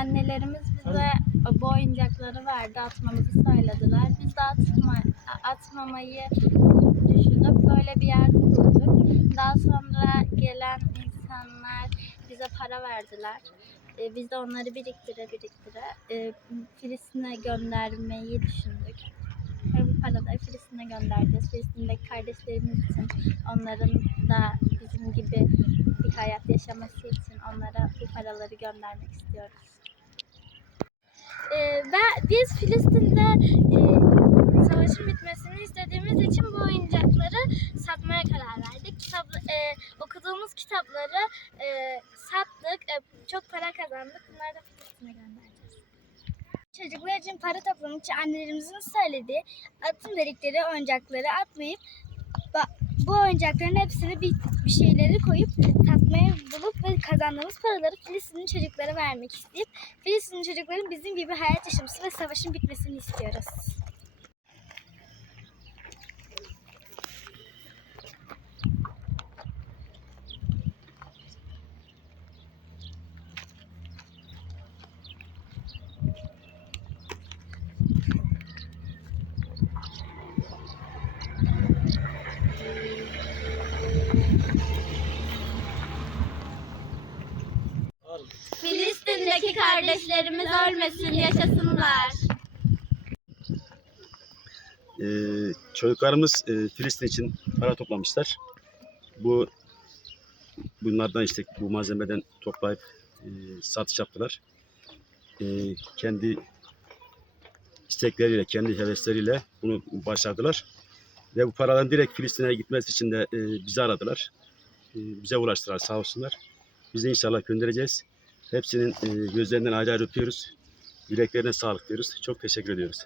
Annelerimiz bize bu oyuncakları verdi, atmamızı söylediler. Biz de atma, atmamayı düşünüp böyle bir yer kurduk. Daha sonra gelen insanlar bize para verdiler. Ee, Biz de onları biriktire biriktire e, Filistin'e göndermeyi düşündük. Ve bu paraları Filistin'e göndereceğiz. Filistin'deki kardeşlerimiz için, onların da bizim gibi bir hayat yaşaması için onlara bu paraları göndermek istiyoruz. Ee, ben, biz Filistin'de e, savaşın bitmesini istediğimiz için bu oyuncakları satmaya karar verdik. Kitap, e, okuduğumuz kitapları e, sattık, e, çok para kazandık. Bunları da Filistin'e göndereceğiz. Çocuklar için para toplamak için annelerimizin söylediği atın dedikleri oyuncakları atmayıp bu oyuncakların hepsini bir, bir şeyleri koyup satmaya bulup ve kazandığımız paraları Filistin'in çocuklara vermek isteyip Filistin'in çocukların bizim gibi hayat yaşaması ve savaşın bitmesini istiyoruz. Filistin'deki kardeşlerimiz ölmesin, yaşasınlar. Ee, çocuklarımız e, Filistin için para toplamışlar. Bu bunlardan işte bu malzemeden toplayıp e, satış yaptılar. E, kendi istekleriyle, kendi hevesleriyle bunu başardılar. Ve bu paraların direkt Filistin'e gitmesi için de e, bizi aradılar. E, bize ulaştılar sağ olsunlar. Biz de inşallah göndereceğiz. Hepsinin e, gözlerinden ayrı ayrı öpüyoruz. Yüreklerine sağlık diyoruz. Çok teşekkür ediyoruz.